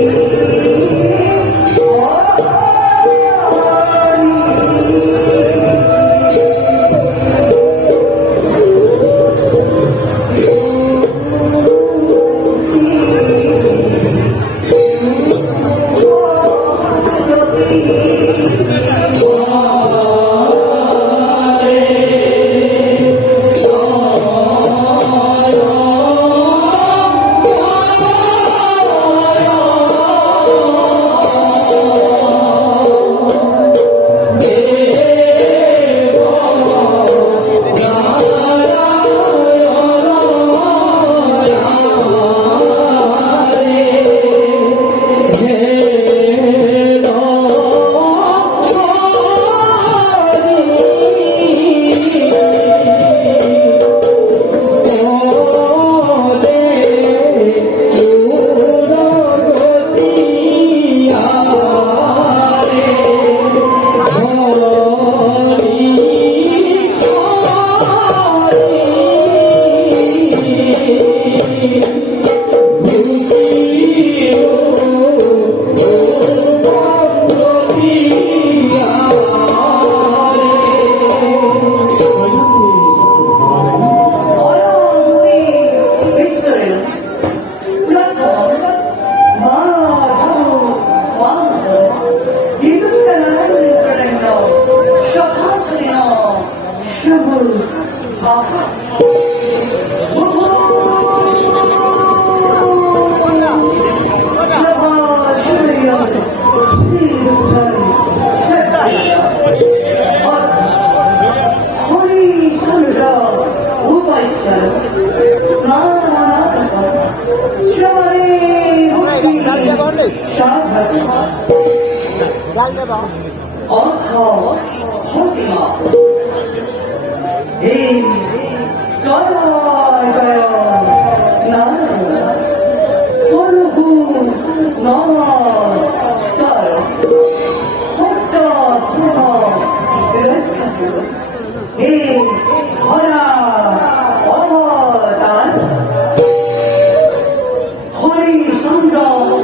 Hãy subscribe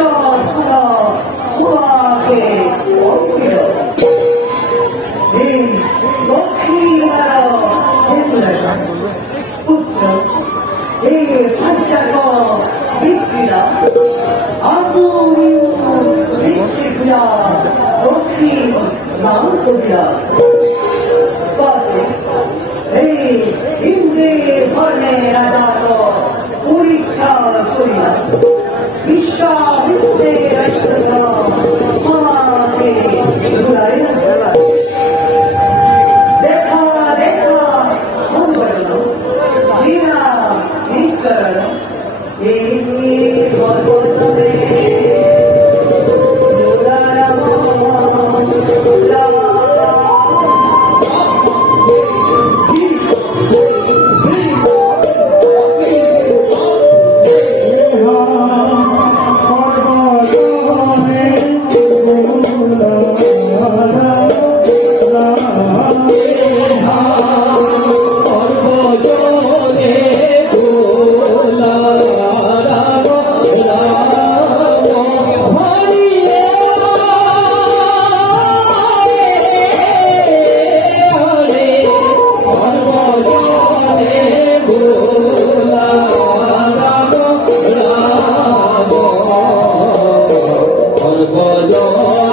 cho kênh Ghiền Mì Gõ để không bỏ lỡ những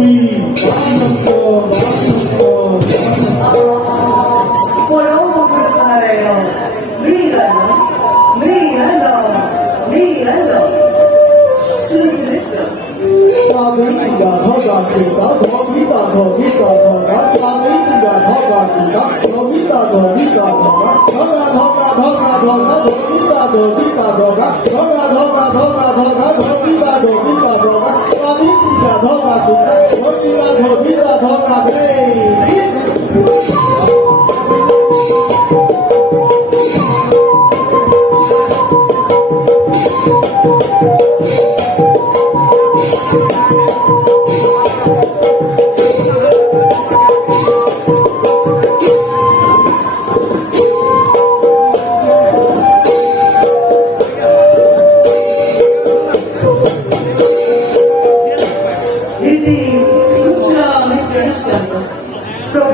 video hấp dẫn. From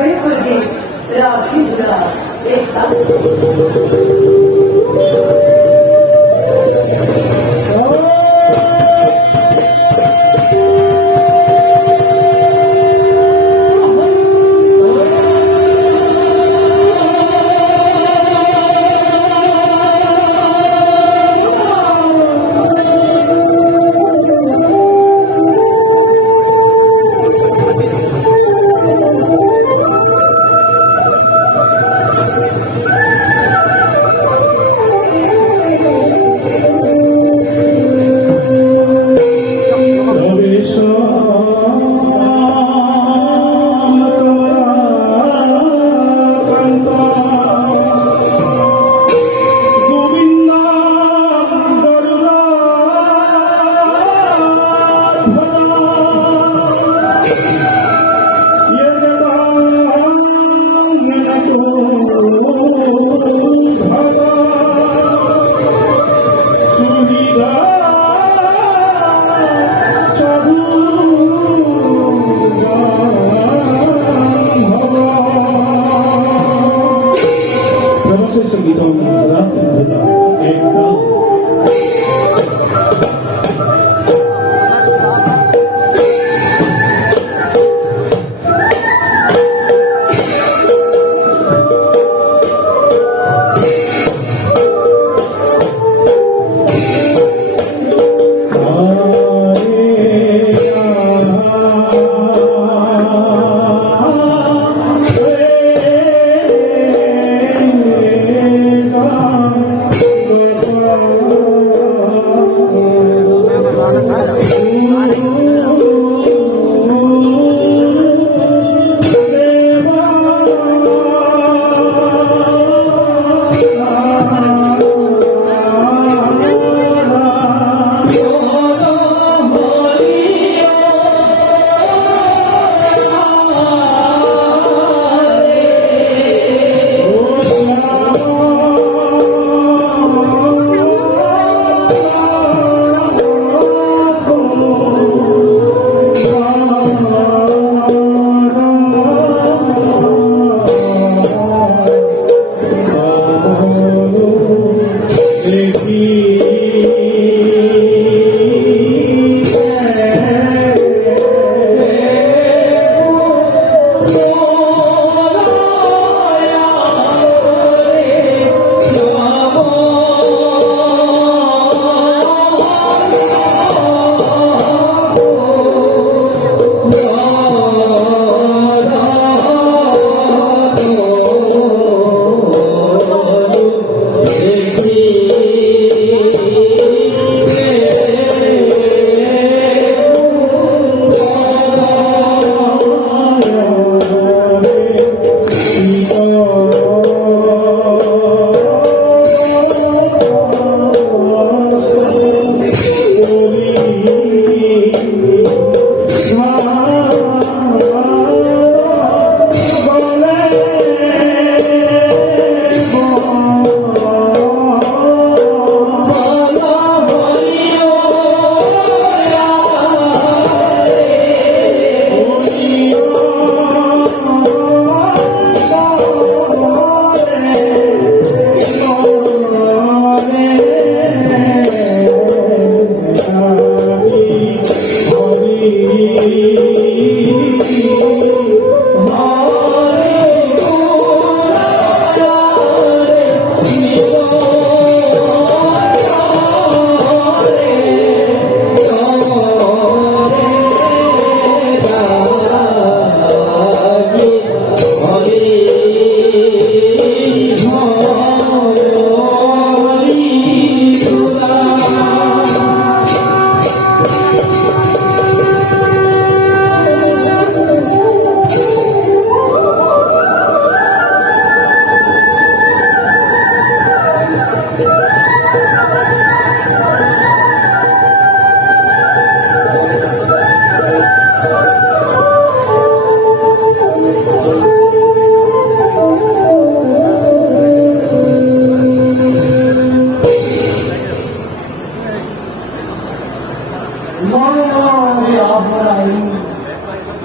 মায়ারে আভরাই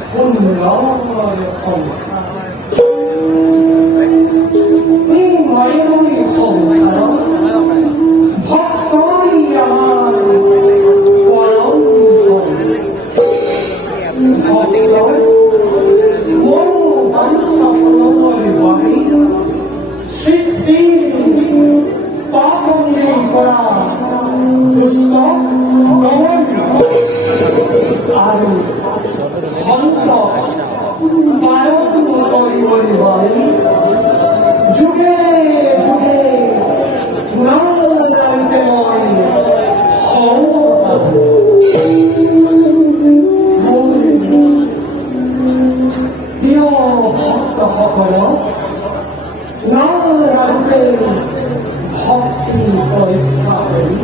সুন্দর সংসার এই মায়াময় সংসার ভক্তই আমার পরম ভক্ত মন বাঞ্ছা প্রণয় বাণী সৃষ্টি পাপনে করা দুষ্ট আর সন্ত বায়ন করি বলি যুগে যুগে না জানতে মন প্রিয় ভক্ত সকল না রাখতে ভক্তি পরীক্ষা করি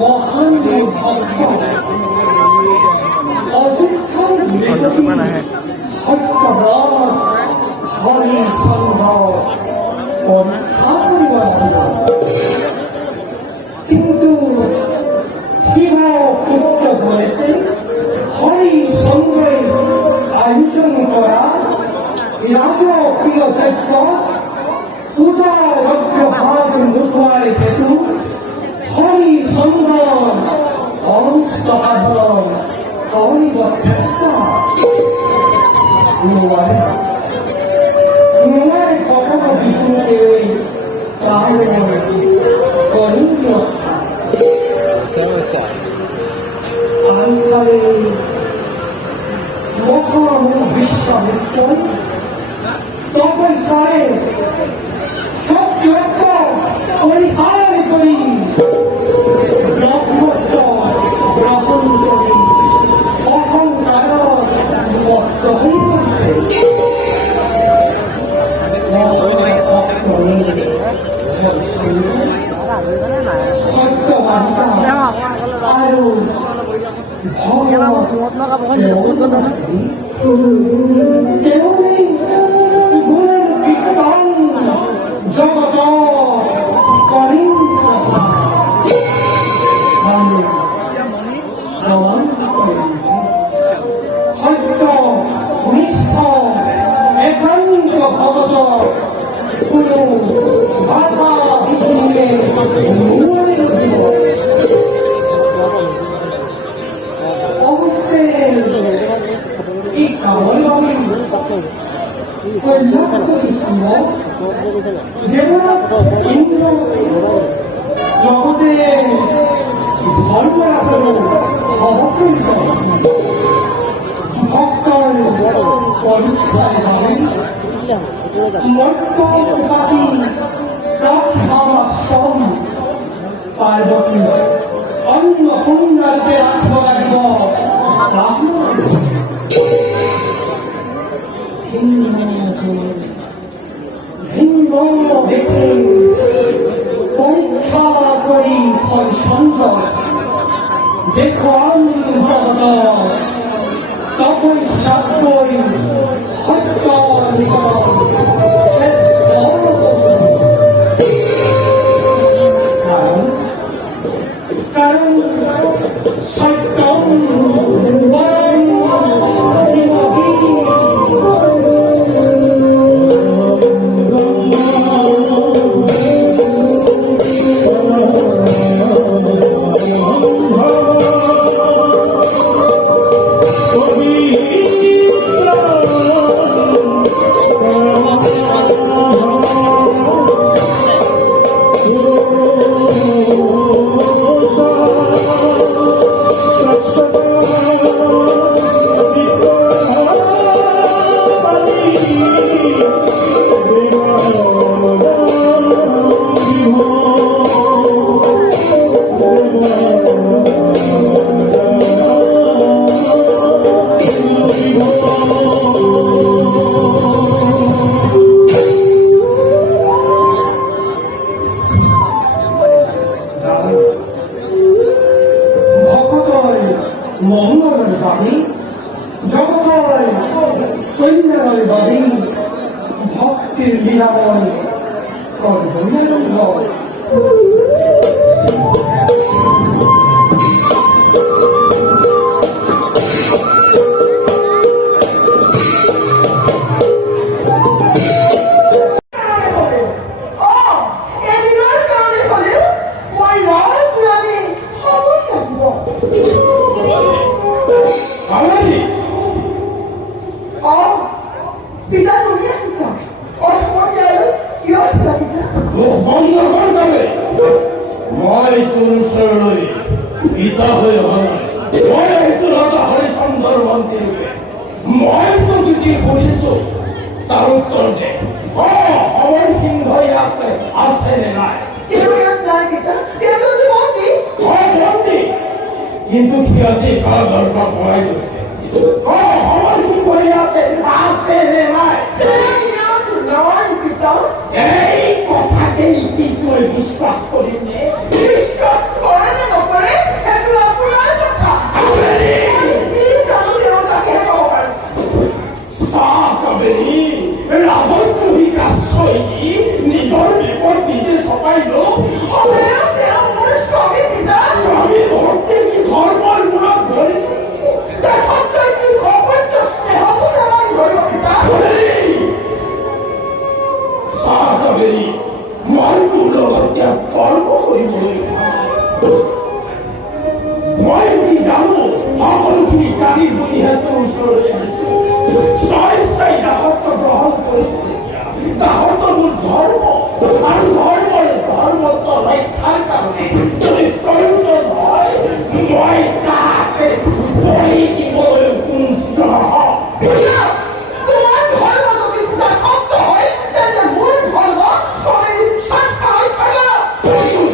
মহান হরিসংঘ পরীক্ষা কিন্তু শিব পুত্র ধরেছে হরিসংঘে আয়োজন করা রাজকীয় যজ্ঞ পূজা যজ্ঞ ভাগ মুদ্রার হেতু হরিসংঘ অনস্তসাধন করিব চেষ্টা নোয়ারে কখনো বিষ্ণুকে ওই করণীয় স্থান আনকালে মহামূল বিশ্বামিত্র তপস্যারে সত্য পরিহার করি ব্রহ্মত্ব গ্রহণ করি অহংকার মুক্ত হইতেছে সত্যবাদিতা আৰু কীর্তন জগত করিম সত্য নিষ্ঠ একান্ত ভগত কোনো বাধা বিঘ্নে অবশ্যই এই কামড়ি দেবরাজ ইন্দ্র জগতে ধর্মরাজের সহকর্মী ভক্তর পরীক্ষার ভাবে মর্তপাতি প্রক্ষামাস্তম পার্বতী অন্নপূর্ণাকে রাখব লাগিব ভিন্ন দেখে পরীক্ষা করি সংযম দেখুন জগত তপস্যা করি সত্য কারণ সত্য কল্যাণের বাদী ভক্তির লীলাময় কর্মনিরন্ধ পিতা হয়ে হয় রাজা হরিশন্দর মন্ত্রীকে মই তো কিছু করিস তার উত্তর দে আমার সিংহ আসে নাই কিন্তু কি আছে কার দরকার পড়াই করছে আমার সিংহ আসে নাই এই কথাকেই কি করে বিশ্বাস করিনি বিশ্বাস করে না নকরে একটু আপনার কথা নিজের বিপদ নিজে সবাইল স্বামী ধরতে কি ধর্ম ধরে মালপুর লগতে তর্ক কৰিবলৈ মই যি জানো সকলোখিনি জানি বুলিহে তোৰ ওচৰলৈ আহিছো স্বইচ্ছাই দাসত্ব গ্ৰহণ কৰিছে দাসত্ব মোৰ ধৰ্ম আৰু ধৰ্মত্ব ৰক্ষাৰ কাৰণে যদি প্ৰয়োজন হয় মই তাকে বলি দিবলৈ কুণ্ঠিত নহওঁ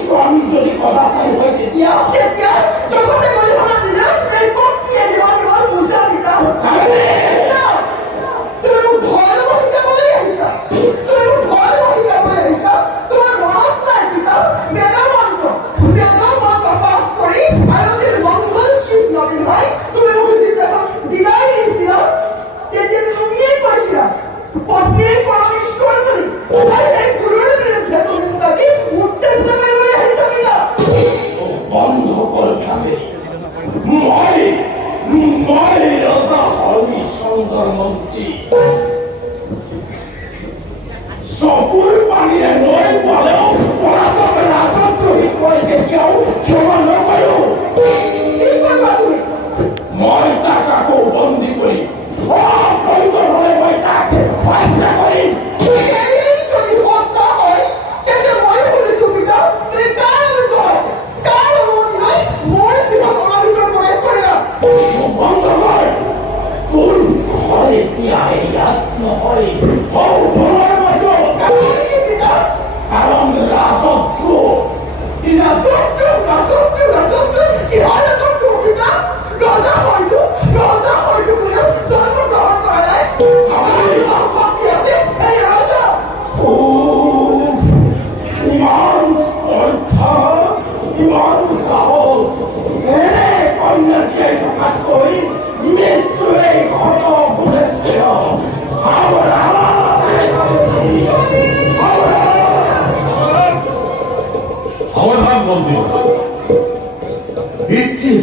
স্বামী যদি সদাচাৰী হয় তেতিয়া জগতে বুজা দিতা তুমি মোক ঘৰ বহিবলৈ আহিছা তুমি মোক ঘৰ বহিবলৈ আহিছা তোমাৰ মনত নাই পিতা বেদৰ মন্ত্ৰ পাঠ কৰি আয়তীৰ মংগল শিৱ নবী হয় তুমি মোক যিদিনাখন বিদায় দিছিলা তেতিয়া তুমিয়ে কৈছিলা পত্নীৰ পৰমেশ্বৰ বুলি সেই গুৰুৰ বিৰুদ্ধে তুমি মোক আজি উত্তেজনা কৰিবলৈ আহিছা পিতা বন্ধ কৰ মই ৰজা হৰিশন্দৰ মন্ত্ৰী চকুৰ পানীৰে নৈ পালেও ৰাজদ্ৰোহী মই কেতিয়াও ক্ষমা নকৰো মই তাক আকৌ বন্দী কৰিম প্ৰয়োজন হলে মই তাকে হত্যা কৰিম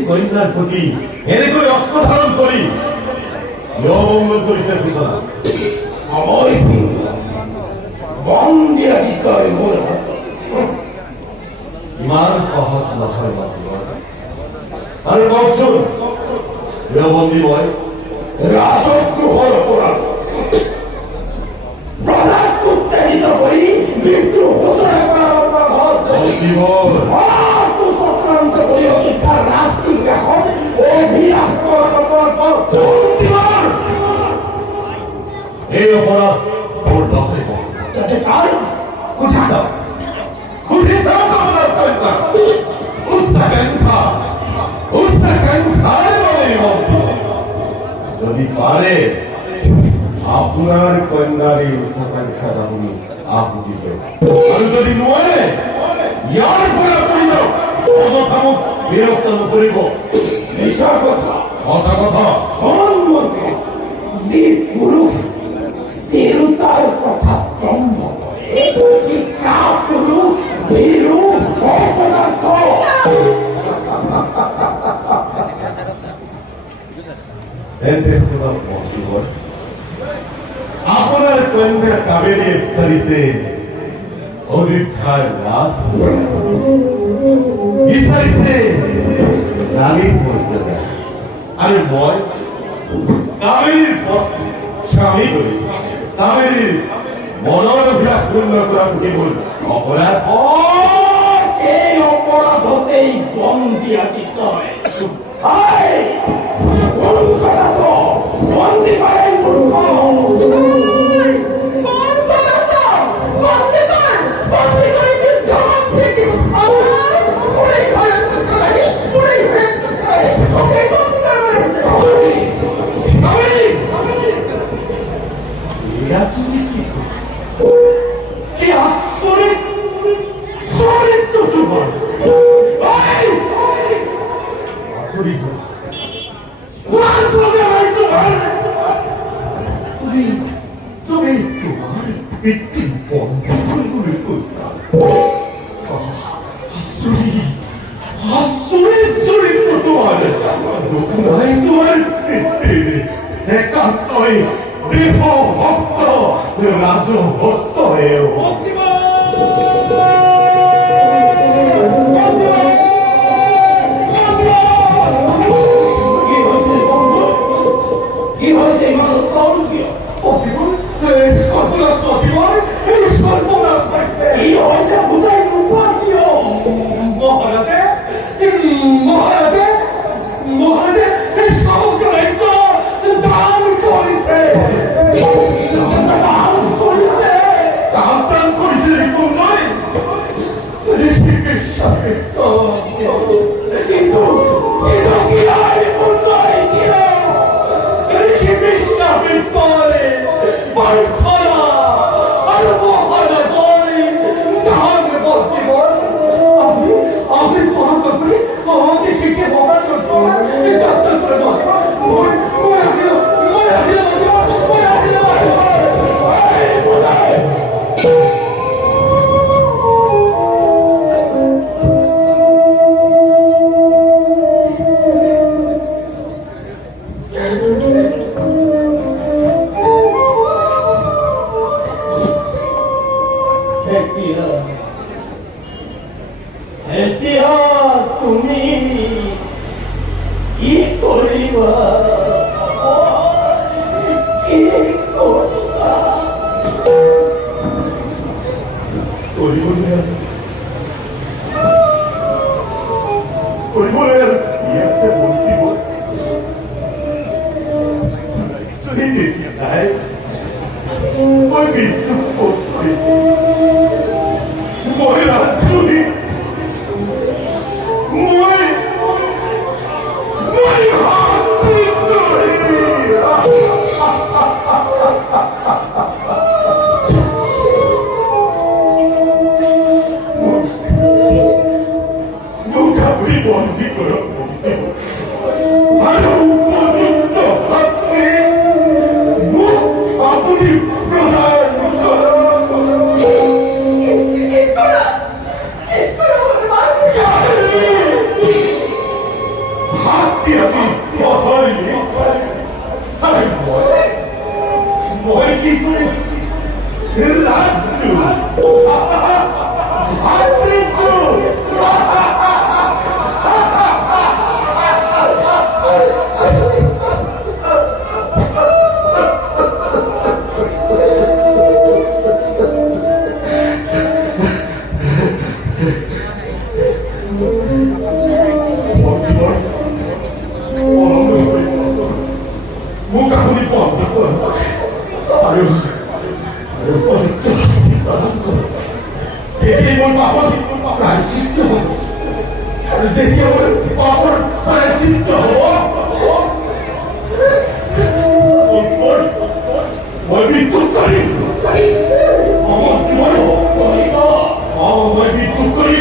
কন্যাৰ প্ৰতি এনেকৈ অস্ত্ৰ ধাৰণ কৰি অমংগল কৰিছে ঘোষণা বন্দী আহি কয় মোৰ ইমান সহজ নহয় আৰু কওকচোন বন্দী মই ৰাজদ্ৰোহৰ অপৰাধ প্ৰধান উত্তেজিত কৰি মৃত্যু ঘোষণা কৰাৰ অপৰাধ চক্ৰান্ত কৰি অযোধ্যাৰ ৰাজনীতি কাষত অভিলাষ কৰাৰ অপৰাধ এই অপৰাধ মোৰ দহে তাতে কাৰ সুধি চাওক আপোনাৰ উচ্চাকাংক্ষাৰ বাবে যদি পাৰে আপোনাৰ কন্যাৰ এই উচ্চাকাংক্ষাত আপুনি আহুতি দিয়ক আৰু যদি নোৱাৰে ইয়াৰ পৰা কৰিব অযথা মোক বিৰক্ত নকৰিব মিছা কথা সঁচা কথা যে পুরুষ দেবতার কথা ব্রহ্ম বলে, কাপুরুষ ভীরু অপদার্থ। আপনার কন্যা কাবেরী ধরিছে অযোধ্যার রাজ বিচারিছে রানীর মর্যাদা। আর মই কাবেরীর স্বামী করি কাবেরীর মনের অভিলাষ পূর্ণ করা কেবল অপরাধ। এই অপরাধ হতেই বন্দি আছি তয়। বন্দি করেন কি আশ্চর্য চরিত্র তোমার! তুমি তোমার পিতৃ বন্ধ করে কইছা আশ্চর্য চরিত্র তোমার! নাই তোমার পিতৃ একান্তই দেহ ভক্ত রাজ ভক্ত হয়েও কি হয়েছে মানুষ কি হয়েছে বুঝাই উপর দিও। মহারাজে মহারাজে মহারাজে সমগ্র রাজ্য দান করেছে দান করেছে এরকম নয় কিন্তু কি হয় বুঝাই দিও। বিশ্বাসের পরে প্রার্থনা আর মহারাজরে দান করতে আমি পরম করে আমাকে শিখে বকার দোষ না যাত্রা করে তুমি কি করিবা কি করিবা বন্দী করে আরো উপযুক্ত হস্তে মুখ আপনি প্রদান হাত দিয়ে আপনি পথর আরে মই কি করেছি রাজ্য মুখামুখি বন্ধ করো আরো আরো পবিত্র এটি মোর বাবা প্রায়শ্চিত্ত হব আর যেটি আমার বাবার প্রায়শ্চিত্ত হব মই বিদ্যুৎ করি আমার কি বলো মই বিদ্যুৎ করি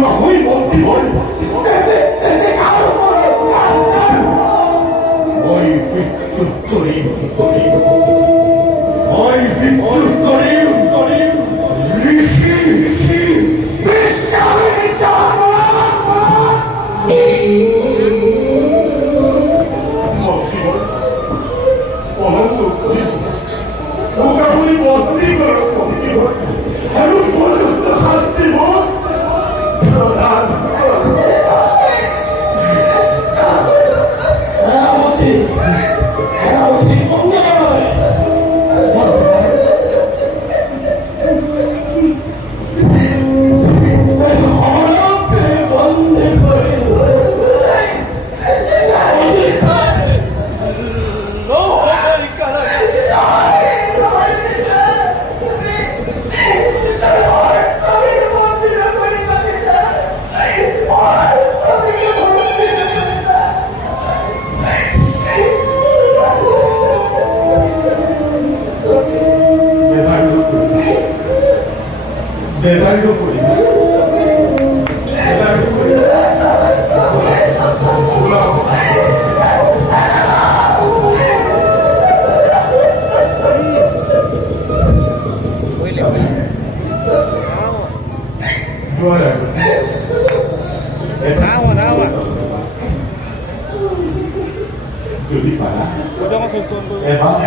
না হই মন্ত্রী বল 대단히도 보이네. 대단히도 보이네. Juara. Nawa. Jadi mana? Udah nggak sentuh tuh. Emma.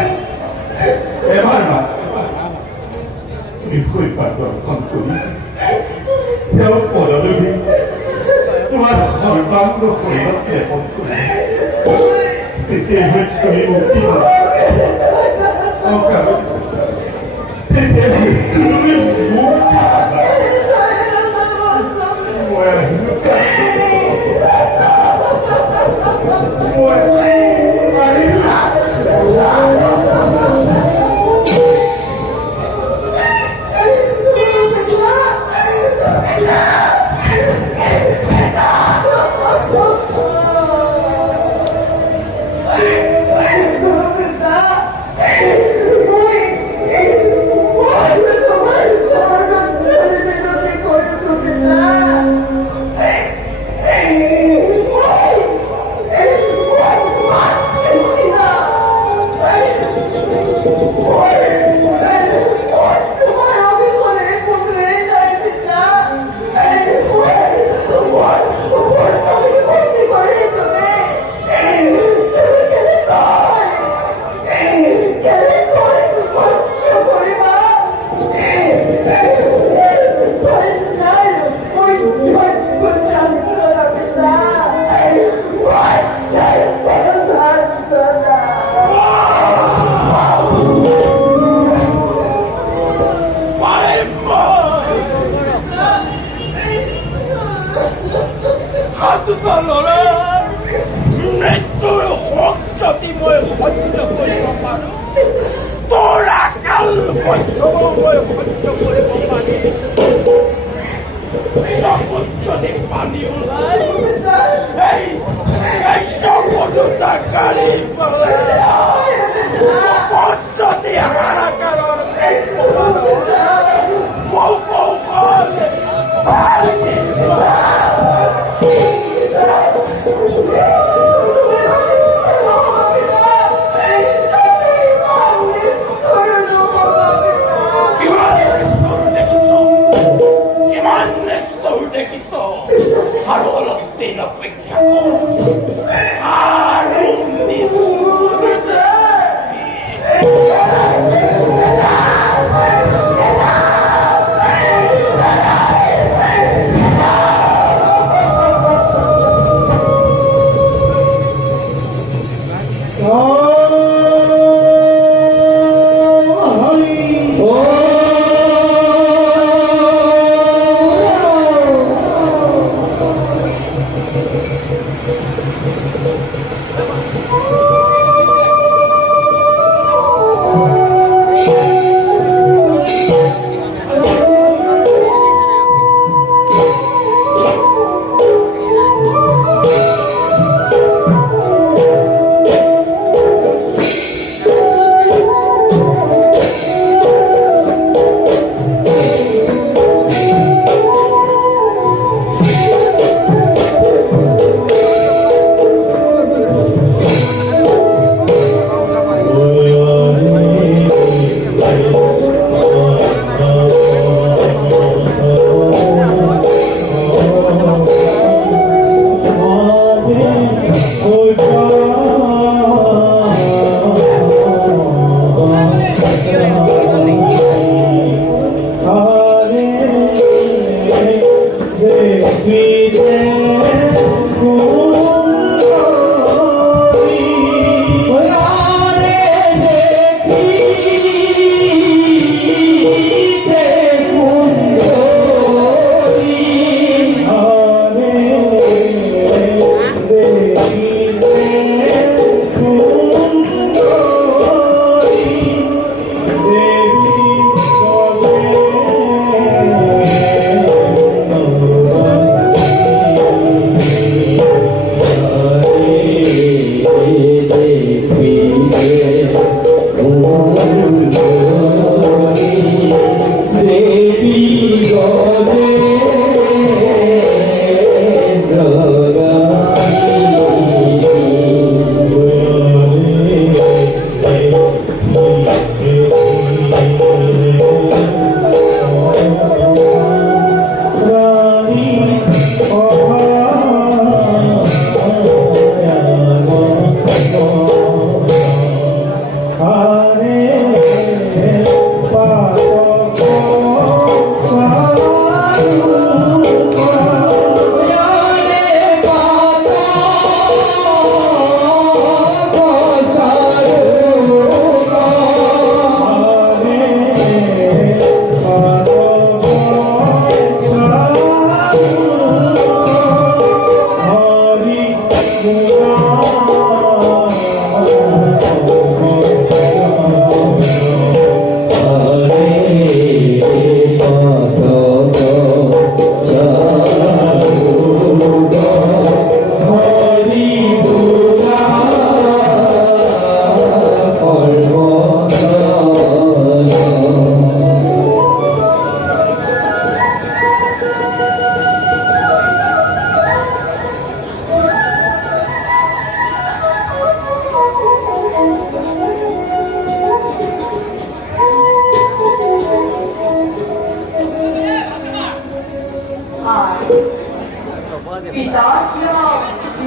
Ikut pada konflik. Theo pada lagi. Cuma korban tu korban dia konflik. Kita harus kami bukti. Oke. Kita harus kami bukti.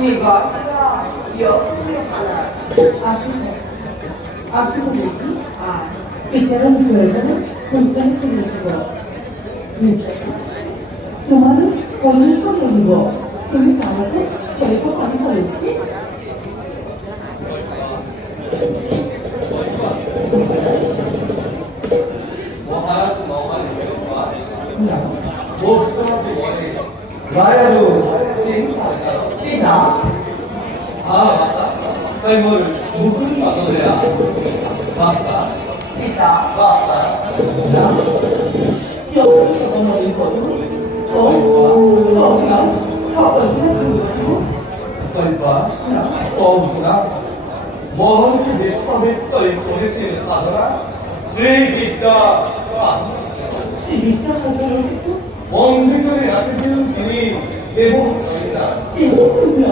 네가 여기에 하나. आपको देखिए पिक्चरों की वर्जन तुमसे लिखो तुम्हारे कोई को लिखो तुम सामने कोई को कम करोगे 나야도 싱하다. 아 맞다. 아니 뭘 누구니 맞더래야. 맞다. 맞다. 여기서 뭐 이거 여기야 빨리 봐. 무슨아? 뭔 미스터미 떠 있고 해치는 하더라. 드레이비다. 재밌다 하더라도 원근들의 앞에 세운 길이 세봉 떠있다. 이거야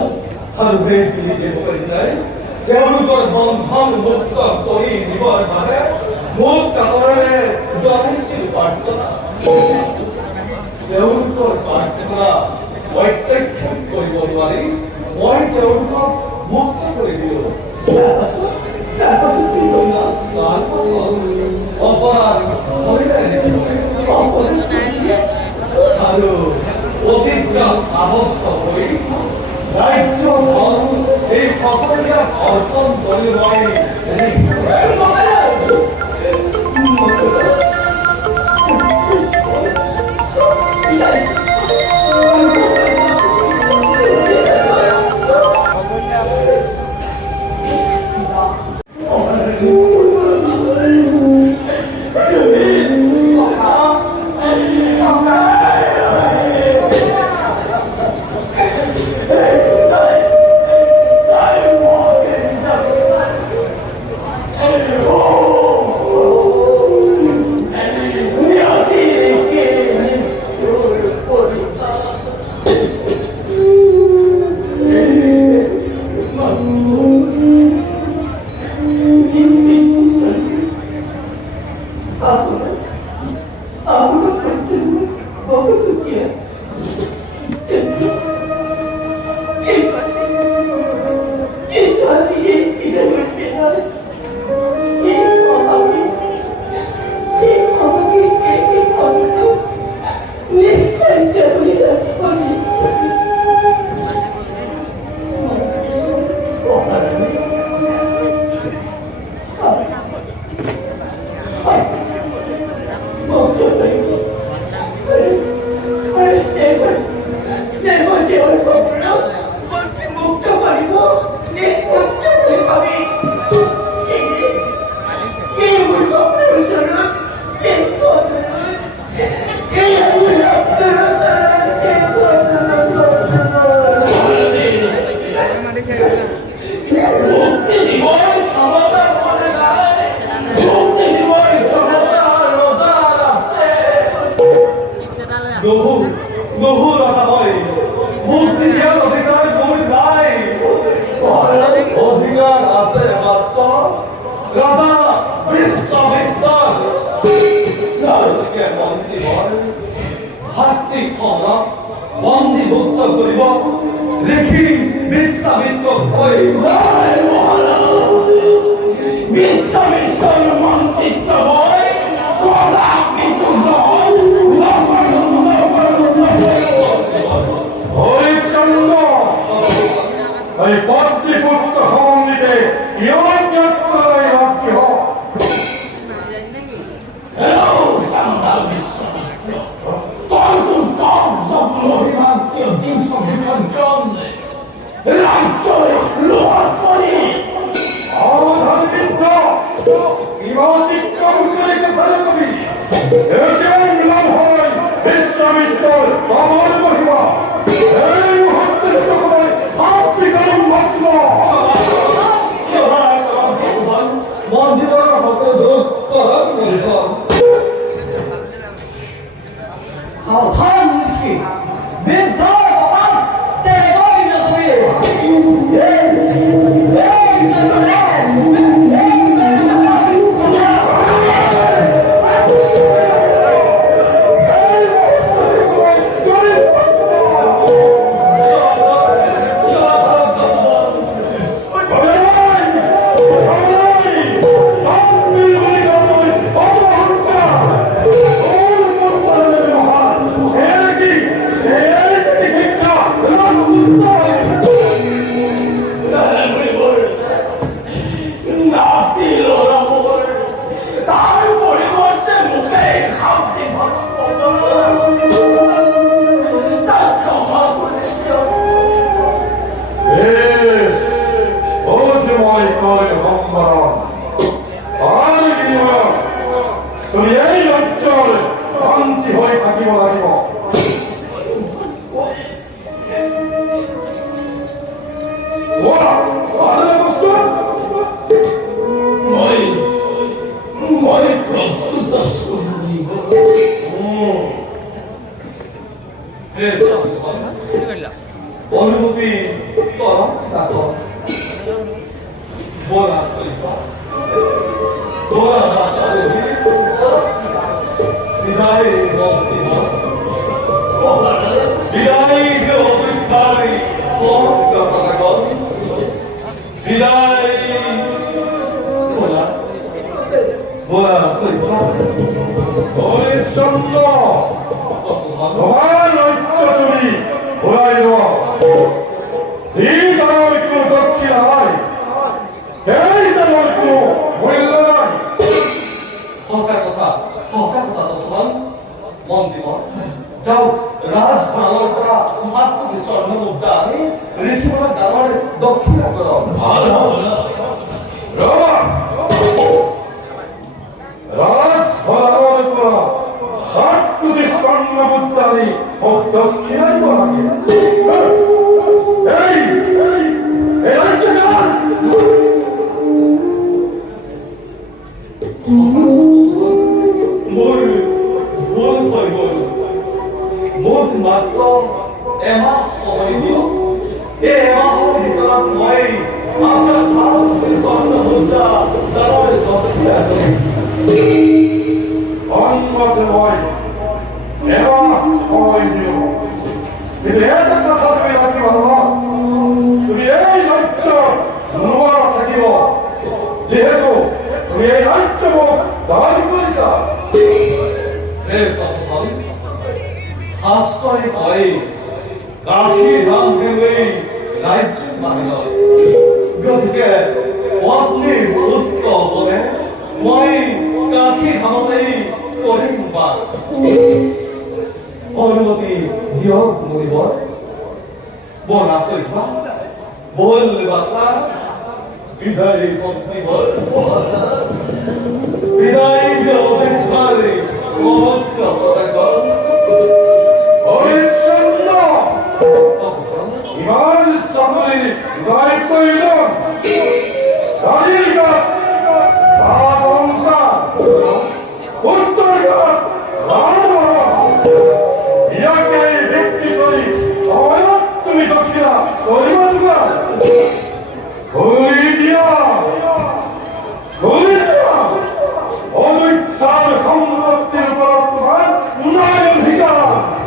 하루 브레이스들이 내보거린다. 대우는 거는 하는 못가 또이 이거 말해. 못가 거라네. 그저 할수있는 말거나. 대우는 거는 말거나. 월때 캡고 이거 말이. 월 대우는 거 못가 거리요. 잘봤어 이거야 나안 봤어. 오빠가 거리가 하루 어디가 아버터 보이? 나이트 내 과거야 어떤 머리 아무도 벌써 먹어볼게 괜찮지 이름을 빼나 이 거북이 내 스타일 때문이다 거기 노후라다 보이 무슨이야 어디가 노이 나이 어디가 나서야 맞다 라다 비싸겠다 나에게 뭔지 뭘 핫띠 커나 뭔지 못다 그리고 레키 비싸겠다 거이 나이 뭐하나 비싸겠다는 뭔지 떠보이 꼬락 비싸겠다 아니 뻗기부터 하옵니대 이어왔냐꾸나라이 왔기호 에로 상담이 있습니다. 똥은 똥석머리만 뛰어니 소리만 꼈네. 랑줘요 루아거리. 다르겠다 이마디 까무거리가 다르거리 여기는 랑하이 뱃삼이떨 마마를 거리마 에이 헛들 거리 앞뒤가는 맞지마 먼디와가 바꿔서 떠나면서 한기 멘탈과 때려버리는 아 뭐라 그럴까? 뭐라 그러니? 미나이 먹지마. 미나이 그 어디 가리 거 미나이 뭐라 그럴까? 어리 썸너 너만 어쩌더니 보라이로 네 다음에 덕기나이 대이다놓고 몰라나이 허살부터 또한 뭔디고 저 라스파노가 막고 있어는 없다니 리키보다 나를 넣기라고 라스 바라보니까 학구디 쌍나붙다니 덕기나 이거하게 에이 잠깐 Muito matou, é marrônio, é marrônio que ela foi, atrasado, que só não muda, da hora de 언마드와이 에마 어이디오 근데 애들과 사람이 같이 와서 우리 애의 날짜 누구와 사귀고 얘도 우리 애의 날짜 뭐 나가는 것이다 네, 하스파이 거의 가키 남행의 나이쯤 많이가 그렇게 왔니 못 떠보네 와이 가키 가만히 꼬린 바 어머니 니어 뭐니 뭐 낳고 있어? 뭘 봤어? 비다이 꼼니 비다이 어디 가리 어린 썸너 이만 사물이 날 거이던 나니가 나동가 어떨까 나도 이야기의 백기들이 어여뜸이 덕기나 어리마주가 거리디야 거리디야 어느 다음에 강물업들을 걸었더만 나연희가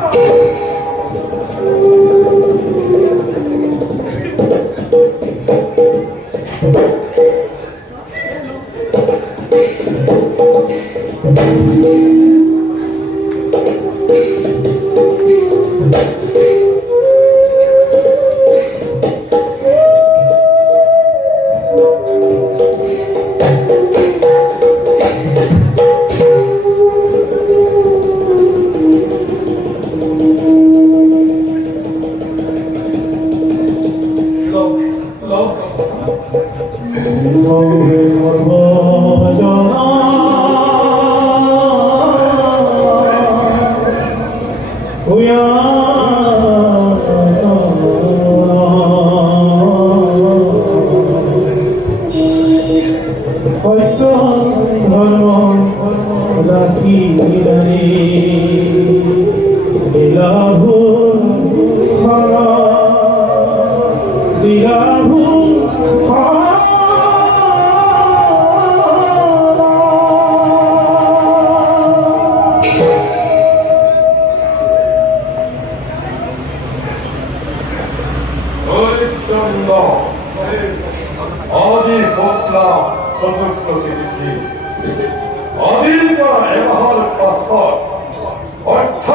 어디 복라 서글퍼지듯이 어딜가 애마하를 봤어 옳다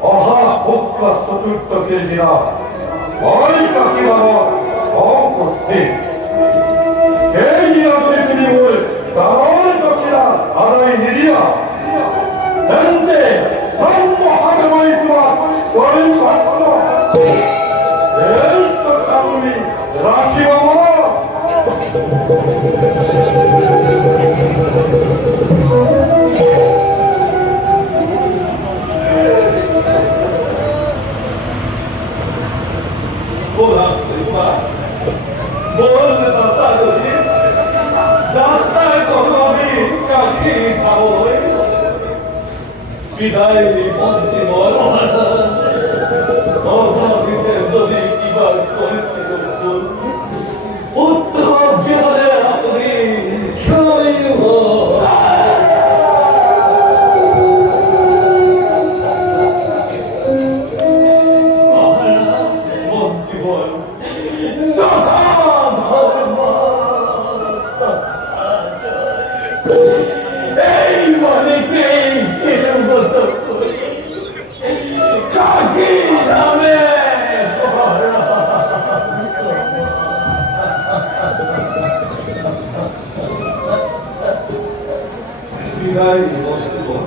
어하 복라 서글퍼지라 머리가 기가고 엉고스티 개이라도 그리울 나라의 것이라 알아야 일이야 현재 한모하게 있구만 너를 봤어 에이 또 까물이 라키어머라 뭐라 뭘 봤다더니 나딸 거놈이 까기 가오이 비다이 뭔지 몰라 어서 그때 너희 이발 꺼내시고 어떻게 하랴 우리 겨이고 에이 머리 게임 기는 것도 자기 남의 봐라 네가 이것도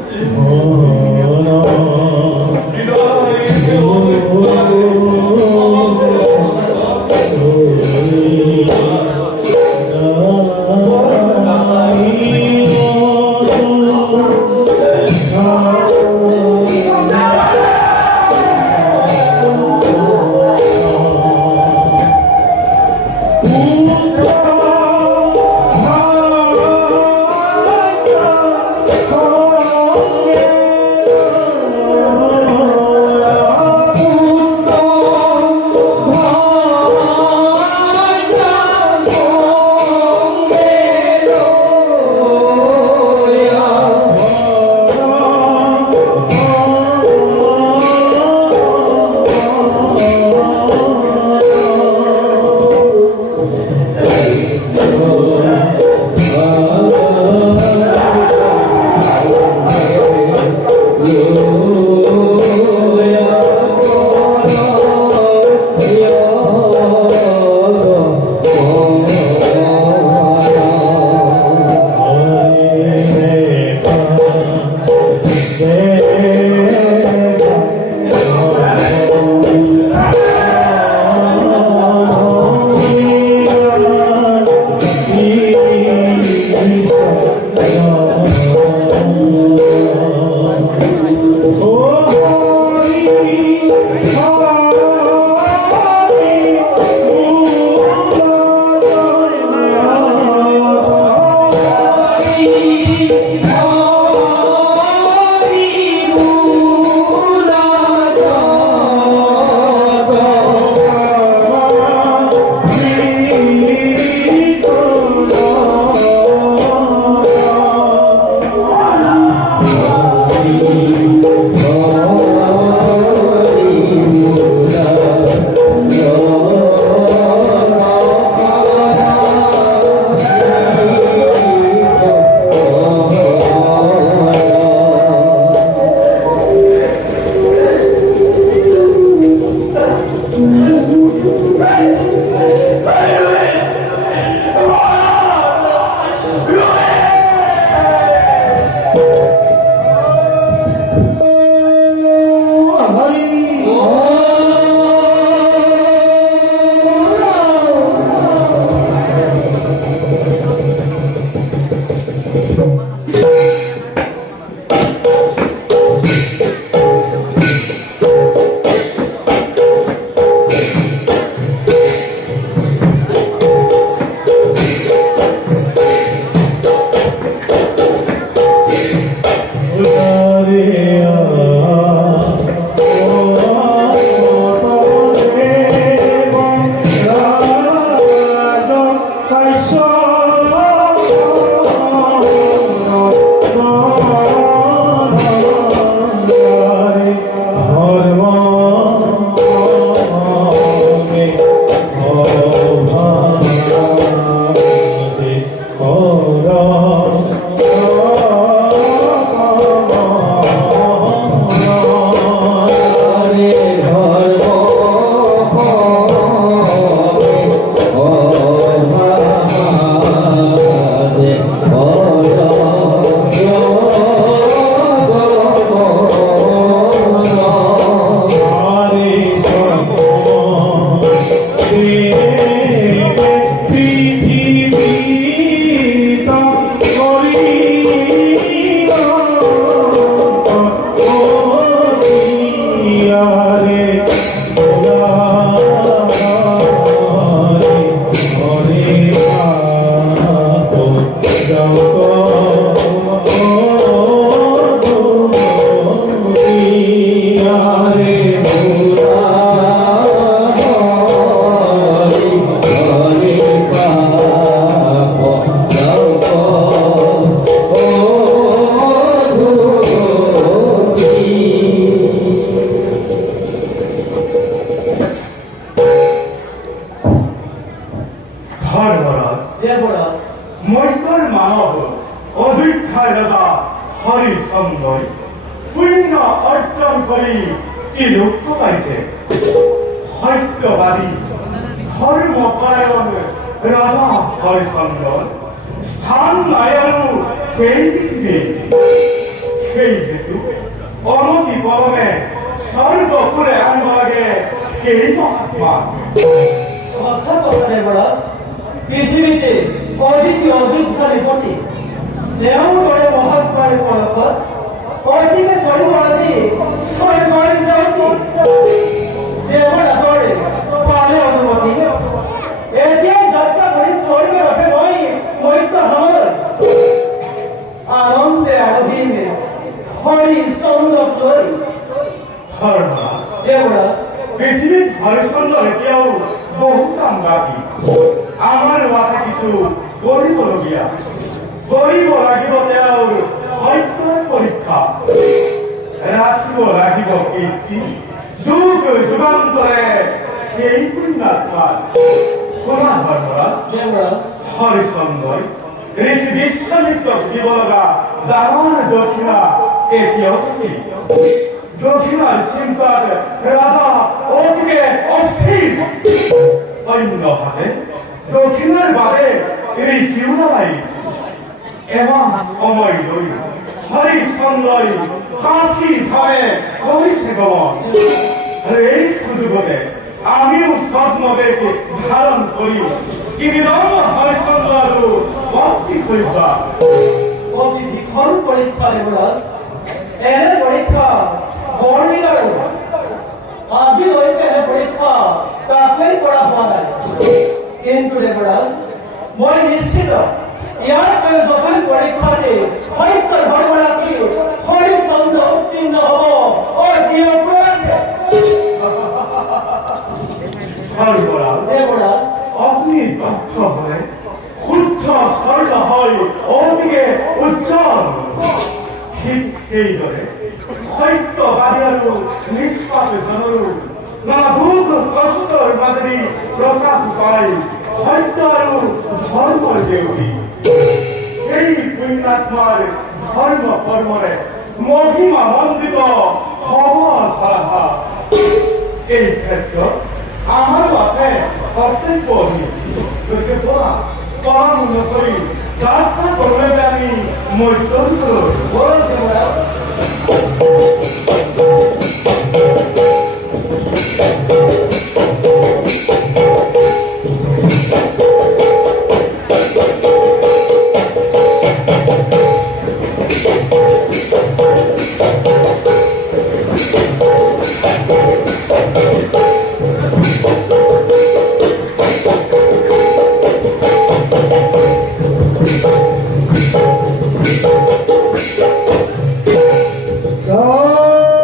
Dharmaraj Debraj Maitra মানব অযোধ্যায় রাজা হরিচন্দ্র পুণ্য অর্জন করি কি লক্ষ্য পাইছে সত্যবাদী ধর্মপরায়ণ রাজা হরিচন্দ্র স্থান নাই আৰু সেই পৃথিৱীত সেই হেতু অনতি পলমে স্বৰ্গপুৰে আনিব লাগে সেই মহাত্মা সঁচা কথা দেবৰাজ পৃথিৱীতে অদ্বিতীয় অযোধ্যাধিপতি তেওঁৰ দৰে মহাত্মাৰ পৰশত অতিকে চলিব আজি স্বৰ্গৰ জ্যোতি দেৱৰাজৰে পালে অনুমতি এতিয়াই যাত্ৰা কৰি স্বৰ্গৰ ৰথে মই মৈত্য ধামলৈ আনন্দে আৰভিনে হৰিচন্দ্ৰক লৈ ধৰ্মৰাজ দেৱৰাজ পৃথিৱীত হৰিচন্দ্ৰ এতিয়াও বহু কাম বাকী আমাৰ আছে কিছু কৰিবলগীয়া কৰিব লাগিব তেওঁৰ সত্যৰ পৰীক্ষা ৰাখিব লাগিব কীৰ্তি যুগ যুগান্তৰে সেই পুণ্যাত্মাৰ শুনা ধৰ্মৰাজ দেৱৰাজ হৰিচন্দ্ৰই ঋষি বিশ্বামিত্ৰক দিব লগা ডাঙৰ দক্ষিণা এতিয়াও থাকিল দক্ষিণাৰ চিন্তাত ৰাজা অতিকে অস্থিৰ অন্যহাতে দক্ষিণাৰ বাবে ঋষিও নালাগি এমাহ সময় লৈ হৰিচন্দ্ৰই সাক্ষীভাৱে কৰিছে গমন এই সুযোগতে আমিও স্বপ্নবেগ ধাৰণ কৰি কিনিদম হৰিচন্দ্ৰ আৰু ভক্তি কৰিবা অতি ভীষণ পৰীক্ষা দেৱৰাজ এনে পৰীক্ষা বৰ্ণিত আৰু আজিলৈকে এনে পৰীক্ষা কাকেই কৰা হোৱা নাই কিন্তু দেৱৰাজ মই নিশ্চিত ইয়াতকৈ জটিল পৰীক্ষাতে সত্য ধৰ্মৰাশি হৰিচন্দ্ৰ উত্তীৰ্ণ হ'ব অতি অপৰাধে ধৰ্মৰাজ দেৱৰাজ অগ্নি দক্ষ হলে শুদ্ধ স্বৰ্ণ হয় অতিকে উজ্জ্বল ঠিক সেইদৰে সত্যবাদী আৰু নিষ্পাপ জনৰো নানা দুখ কষ্টৰ মাজেদি প্ৰকাশ পায় সত্য আৰু ধৰ্মৰ দেউৰী সেই পুণ্যাত্মাৰ ধৰ্ম কৰ্মৰে মহিমা মণ্ডিত হব ধৰা এই ক্ষেত্ৰত আমাৰো আছে কৰ্তব্য গতিকে বলা পালন নকৰি যাত্ৰা কৰিবলৈ আমি মৈত্ৰলৈ জয়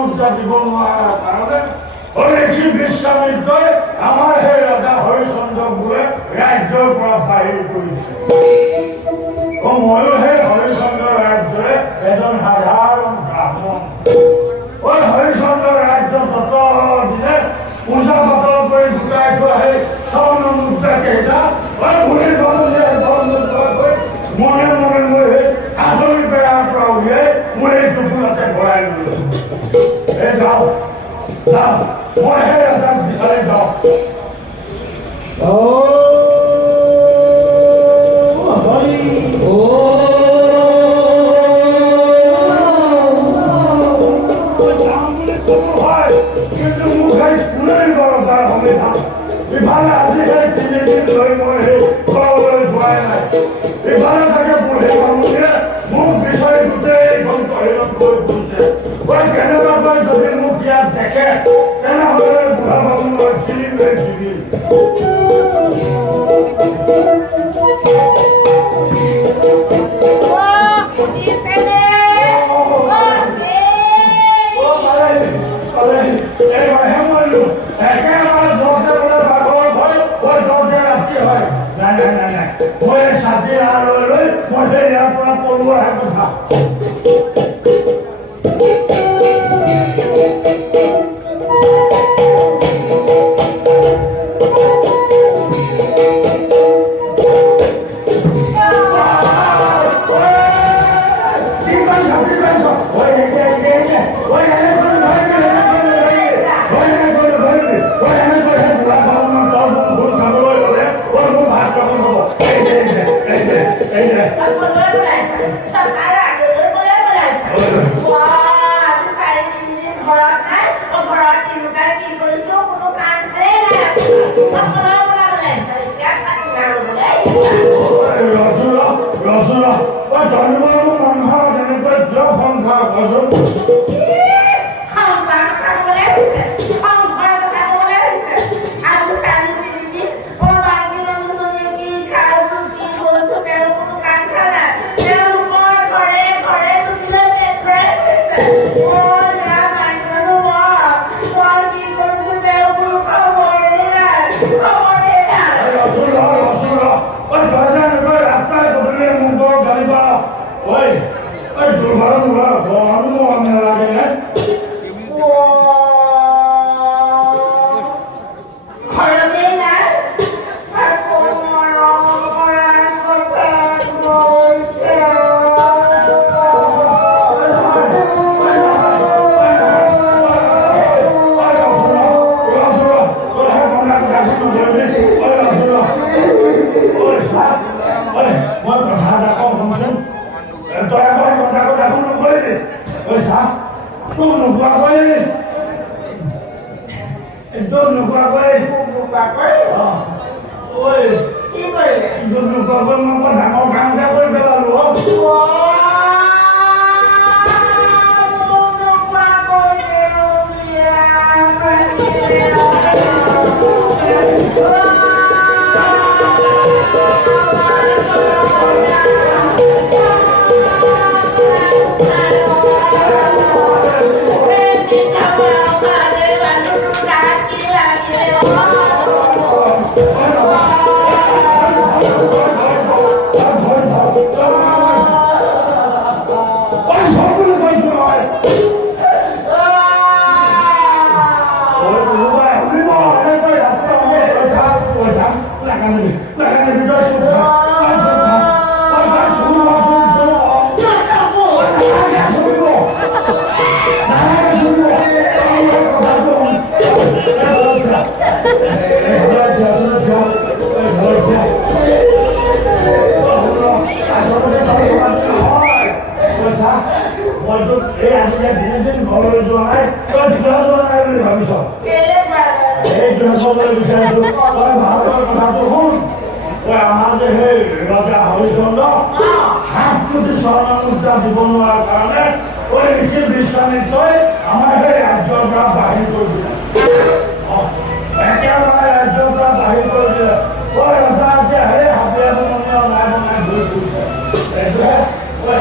মুদ্ৰা দিব নোৱাৰাৰ কাৰণে ঋষি বিশ্বামিত্ৰই আমাৰ সেই ৰজা হৰিচন্দ্ৰক বোলে ৰাজ্যৰ পৰা বাহিৰ কৰি দিলে। ময়ো সেই হৰিচন্দ্ৰ ৰাজ্যৰে এজন সাধাৰণ ব্ৰাহ্মণ। হৰিচন্দ্ৰ ৰাজ্য তত দিনে পূজা পাতল কৰি গোটাই থোৱা সেই স্বৰ্ণ মুদ্ৰা কেইটা ঘূৰি মনে মনে মই সেই আজৰি বেৰাৰ পৰা উলিয়াই মোৰ এই টুকুৰাতে ভৰাই ললো। এই যাওঁ যাওঁ, মই সেই ৰাজাক বিচাৰি যাওঁ। কিন্তু মোক সেই কোনেই দৰকাৰ সংবিধান ইফালে আজি সেই তিনিদিন লৈ মই সেই ঘৰলৈ যোৱাই নাই। ইফালে থাকে বুঢ়ী মানুহে মোক বিচাৰি গোটেই এইখন বাহিৰত গৈ ফুৰিছে। কেনেবাকৈ যদি মোক ইয়াত দেখে তেনেহ'লে বুঢ়া মানুহ চিনিমে চিনিম। মই ছাতি লৈ মই ইয়াৰ পৰা পলোৱাৰ কথা।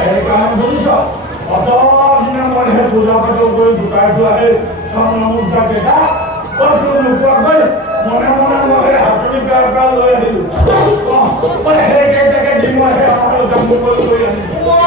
সেইকাৰণে বুজিছ অত দিনে মই সেই পূজা পাতল কৰি গোটাই থোৱা নোপোৱাকৈ মনে মনে মই সেই হাতুৰি বেয়াৰ পৰা লৈ আহিলো মই সেইকেইটাকে দি মই সেই আমাৰ জামুকলৈ লৈ আনিলো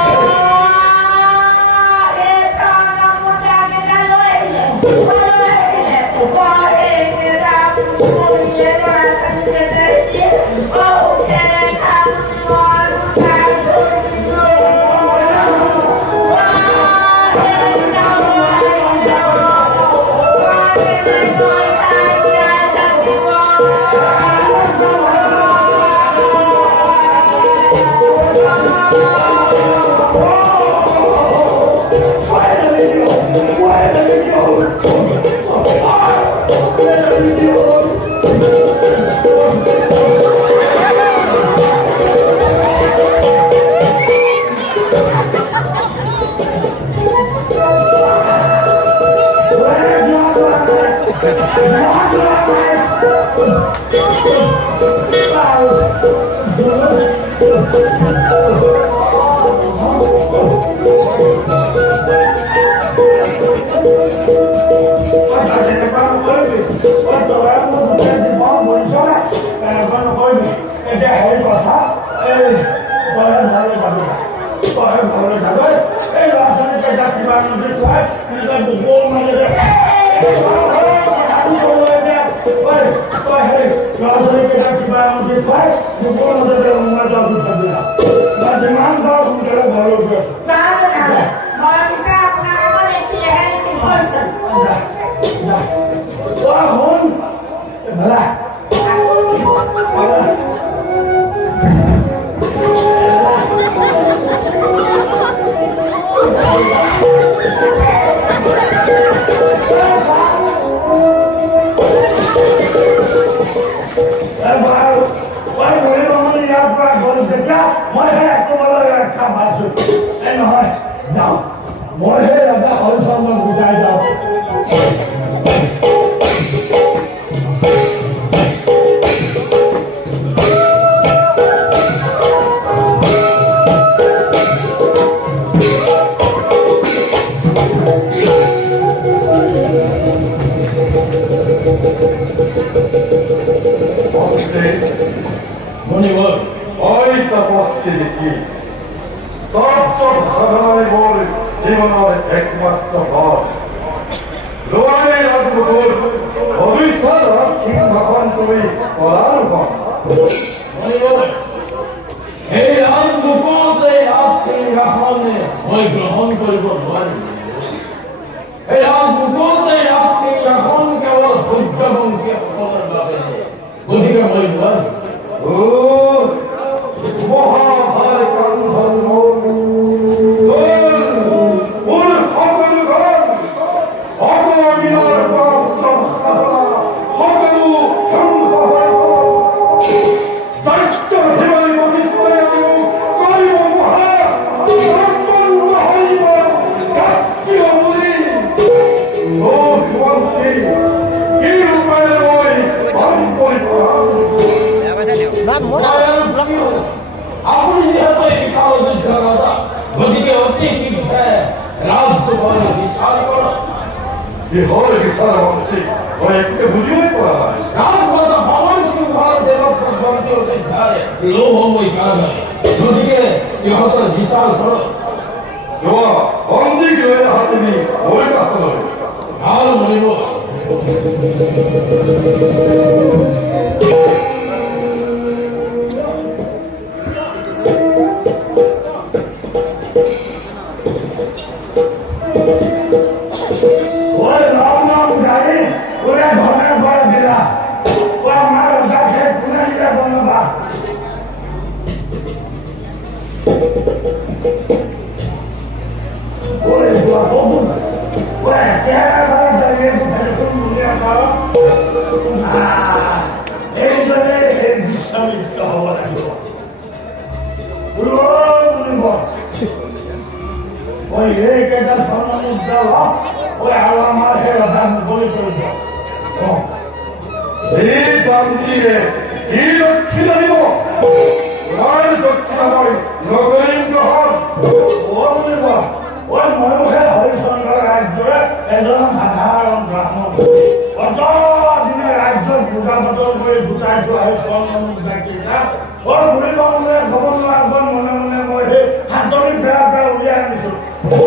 বুজা বটল কৰি গোটাই থোৱা সেই চৰকেইটা ঘূৰি পাবলৈ খবৰ নোৱাৰ মনে মনে মই সেই হাতনি বেয়া বেয়া উলিয়াই আনিছো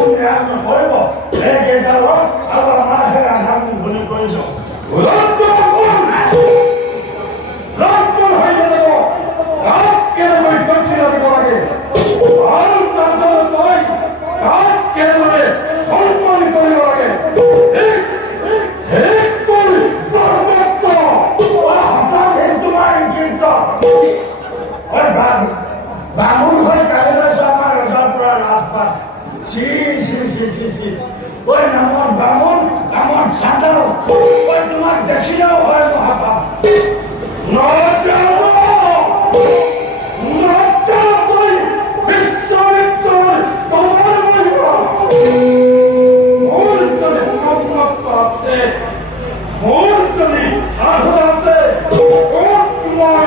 বেয়া নকৰিব সেইকেইডালক আৰু আমাৰ সেই ৰাধা মোক বুলি কৈ দিওঁ কেনেকৈ দক্ষিণা দিব লাগে আৰু নাজানো তই কেনেদৰে সন্মানি কৰিব লাগে বামুণ হৈ কাঢ়ি লৈছে আমাৰ ৰজাৰ পৰা ৰাজপাত চি চি চি চি চি ঐ নামত বামুণ নামত চান্দৰ ঐ তোমাক দেখিলেও হয় মহাপাপ বিশ্বামিত্ৰৰ তোমাৰ মহিমা মোৰ যদি ব্ৰহ্মত্ব আছে মোৰ যদি সাধন আছে মই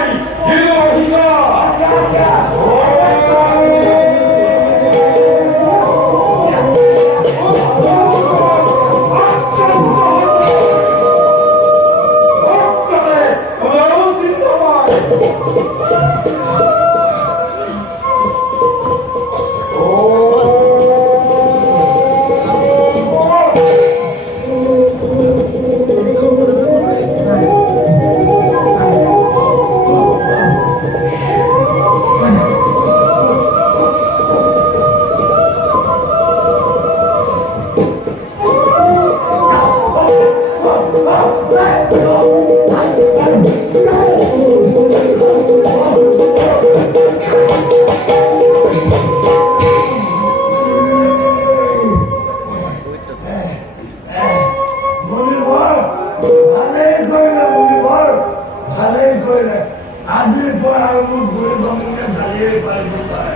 আজিৰ পৰা আৰু মোক বুঢ়ী বামুণে ঢালিয়ে পাৰিব পাৰে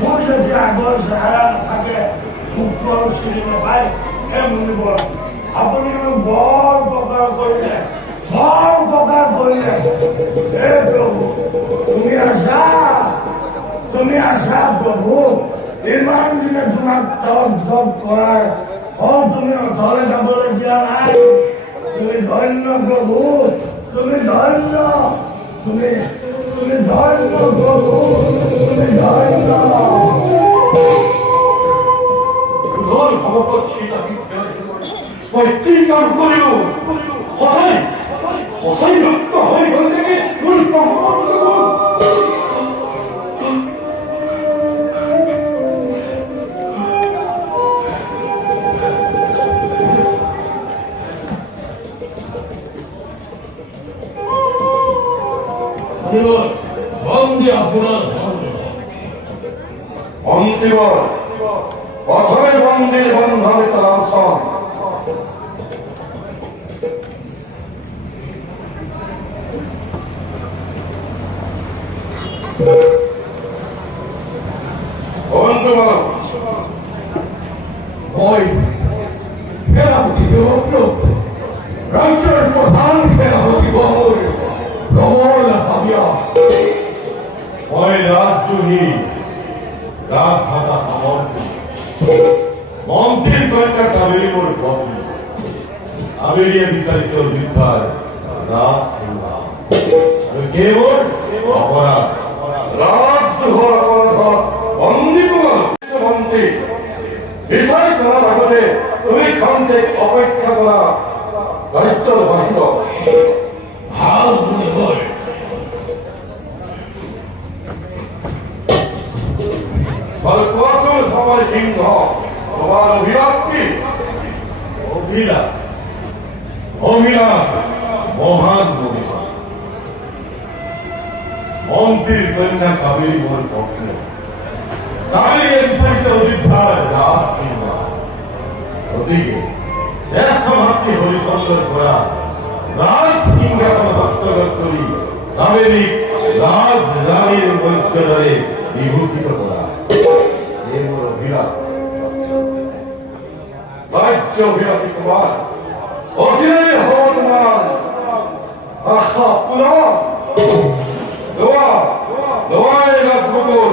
মোৰ যদি আগৰ চেহেৰা নাথাকে মুখটো আৰু চিনি নাপায় সেই মুনিব আপুনি বৰ প্ৰকাৰ কৰিলে হে প্ৰভু তুমি আছা প্ৰভু ইমান দিনে তোমাক তপ জপ কৰাৰ ফল তুমি অথলে যাবলৈ দিয়া নাই তুমি ধন্য প্ৰভু তুমি ধন্য তুমি ধন্য প্ৰভু তুমি ধন্য মই কি কাম কৰিলো সঁচাই মুক্ত হৈ গল নেকি মোৰ বন্দী আপোনাৰ অন্তিমৰ প্ৰথমে বন্দীৰ বন্ধনিত লাঞ্চন মই সেনাপতি দেৱব্ৰত ৰাজ্যৰ প্ৰধান সেনাপতি মোৰ প্ৰবল ভাবিয়া মই ৰাজদ্ৰোহী ৰাজভাষা মন্ত্ৰীৰ কন্যা কাবেৰী মোৰ পত্নী কাবেৰীয়ে বিচাৰিছে অযোধ্যাৰ ৰাজসিংহা আৰু কেৱল অপৰাধ ৰাজদ্ৰোহৰ অপৰাধত বন্দী মন্ত্ৰী বিচাৰ কৰাৰ আগতে তুমি খান্তে অপেক্ষা কৰা দায়িত্বৰ বাহিৰ ভাল বুলি হয় আৰু কোৱাচোন সময় সিংহ তোমাৰ অভিলাষ কি অভিলাষ মহান মহিমা মন্ত্রীর কন্যা কাবেরী মোর পত্নী কাবেরী বিচারিছে অযোধ্যার রাজসিংহা ওদিকে জ্যেষ্ঠ ভাতৃ হরিচন্দ্র ঘোড়া রাজসিংহাসন হস্তগত করি কাবেরী রাজরানীর মর্যাদারে বিভূষিত করা এ মোর অভিলাষ রাজ্য অভিলাষী কুমার অচিরেই হব তোমার আশা পুনঃ লোৱাই ৰাজবকুল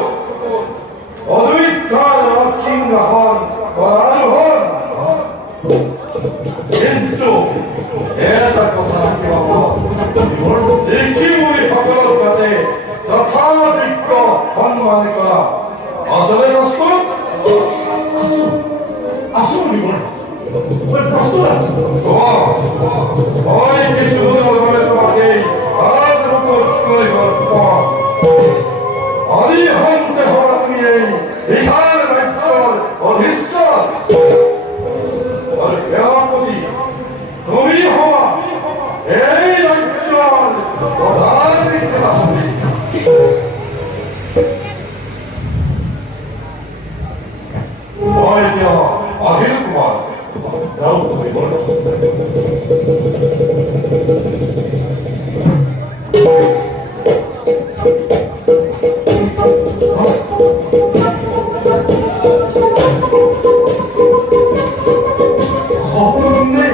অযোধ্যাৰ ৰাজসিংহাসন কৰাৰো হল কিন্তু এটা কথা ৰাখিব আসুন প্রস্তুত আছো ওই কিছু বলে তোমাকে আজ মতো আদি হন্তে হওয়া তুমি এই বিহার রাজ্যর অধীশ্বর আর সেনাপতি তুমি হওয়া এই রাজ্যর প্রধান বিচারপতি অখিল কুমার যাও তুমি বলো খবর নেই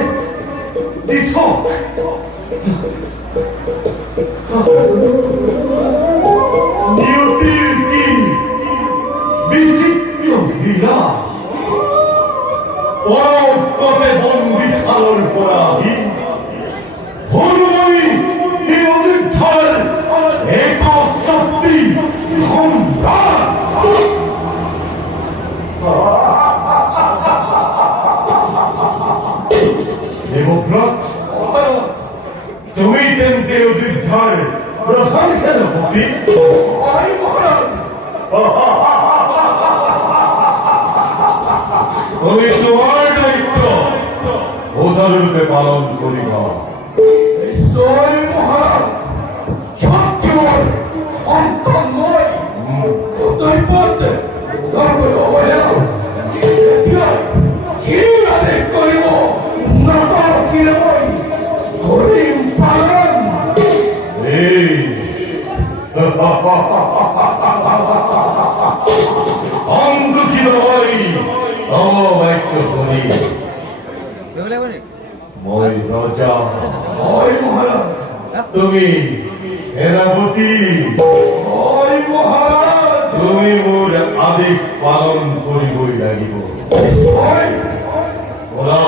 দিছ নিয়তির কি বিচিত্র হীরা পরপথে বন্দি খালর পরাধী হনুময়ী এই অযোধ্যার এক শক্তি সম্রাট দেবব্রত তুমি তেমতে অযোধ্যার প্রধান সেনাপতি তুমি তোমার দায়িত্ব ওঝারূপে পালন করিবা নিশ্চয় মহারাজ কেবল সন্তান নয় কতই পথে তারপরে অবহেলা এতিয়া কি আদেশ কৰিব নকৰিলে মই কৰিম পালন এই অন্ধকি নয় অবাক্য করি মই রজা হয় মহারাজ তুমি সেনাপতি হয় মহারাজ তুমি মোর আদেশ পালন করিবই লাগিব নিশ্চয় ওরা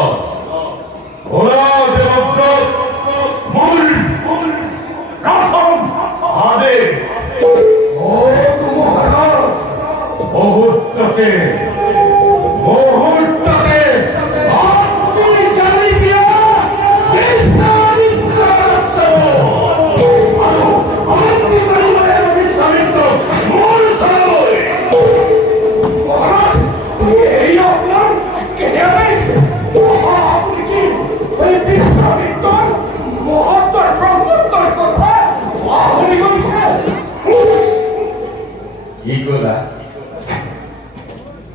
ওরা দেবব্রত মূল প্রথম আদেশ মহারাজ মুহূর্তকে আপনি জানি দিয়া বিশ্বামিত্র মূল সারয় মহারাজ এই আপনার কেনে আপনি কি ওই বিশ্বামিত্র মহত্তর ব্রহ্মত্তর কথা আপনি বলছেন কি করা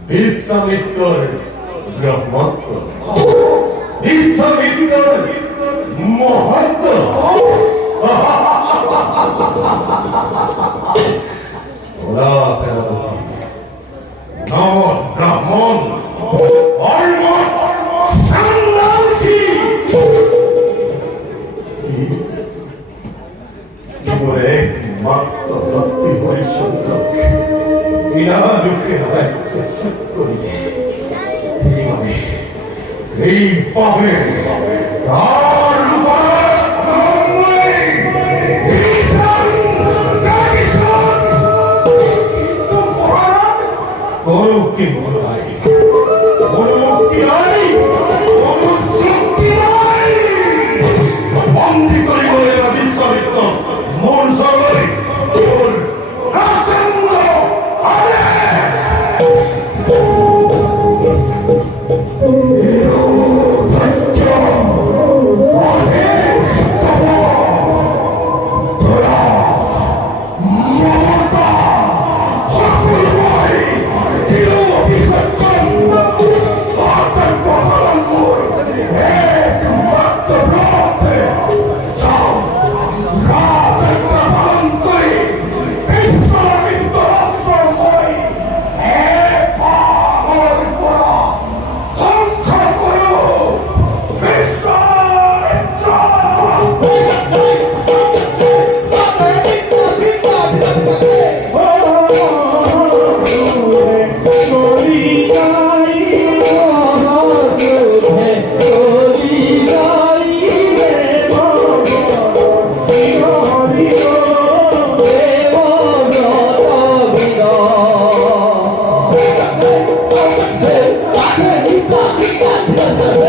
বিশ্বামিত্র ব্রহ্মত্ব বিশ্বামিত্র মহত্ব ওরা সেনাপতি নমঃ ব্রাহ্মণ অলমত সান্দালকি জীবনে একমাত্র ভক্তি হরিচন্দ্র বিনা দুঃখে দায়িত্ব শোধ করিলে এইভাবে এই পাবে তার কোন কি মনে হয় কোন মুক্তি নাই কোন শক্তি নাই বন্দি করিব এরা বিশ্বামিত্র মন সবাই আহিছা